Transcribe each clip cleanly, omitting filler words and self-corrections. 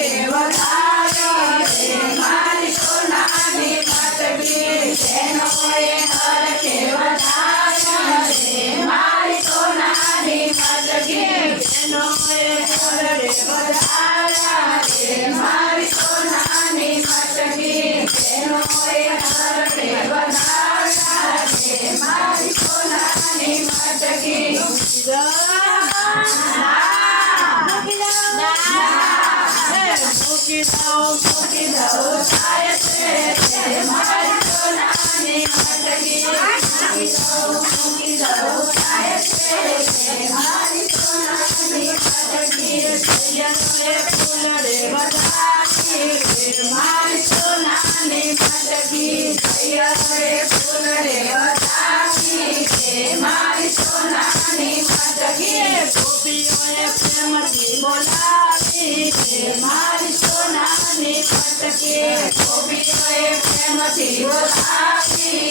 હરખે વધાર્યો રે મારી સોનાની મટકી જેનો એ હરખે વધાર્યો રે મારી સોનાની મટકી જેનો એ હરખે વધાર્યો રે મારી સોનાની મટકી જેનો એ હરખે વધાર્યો રે મારી સોનાની મટકી મૂકી દઉં થાય છે મારી સોનાની મટકી મૂકી દઉં થાય છે મારી સોનાની મટકી સૈયદે ફૂલડે વધારી મારી સોનાની મટકી સૈયદે ફૂલડે વધારી મારી સોનાની મટકી ગોપીઓએ પ્રેમથી બોલાવી મારી સોનાની મટકી ગોપીઓએ પ્રેમથી બોલાવી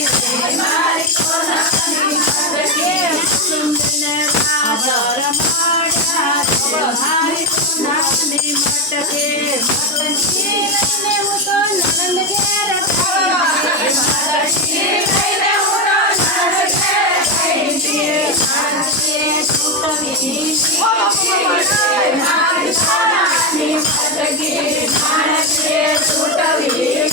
મારી સોનાની મટકી સુંદરને રાધર માડ્યા મારી સોનાની મટકી મટકી લઈને હું તો નણંદ ઘેર મટકી લઈને હું તો નણંદ ઘેર મટકી છૂટવી મારી સોનાની મટકી માણસે છૂટવી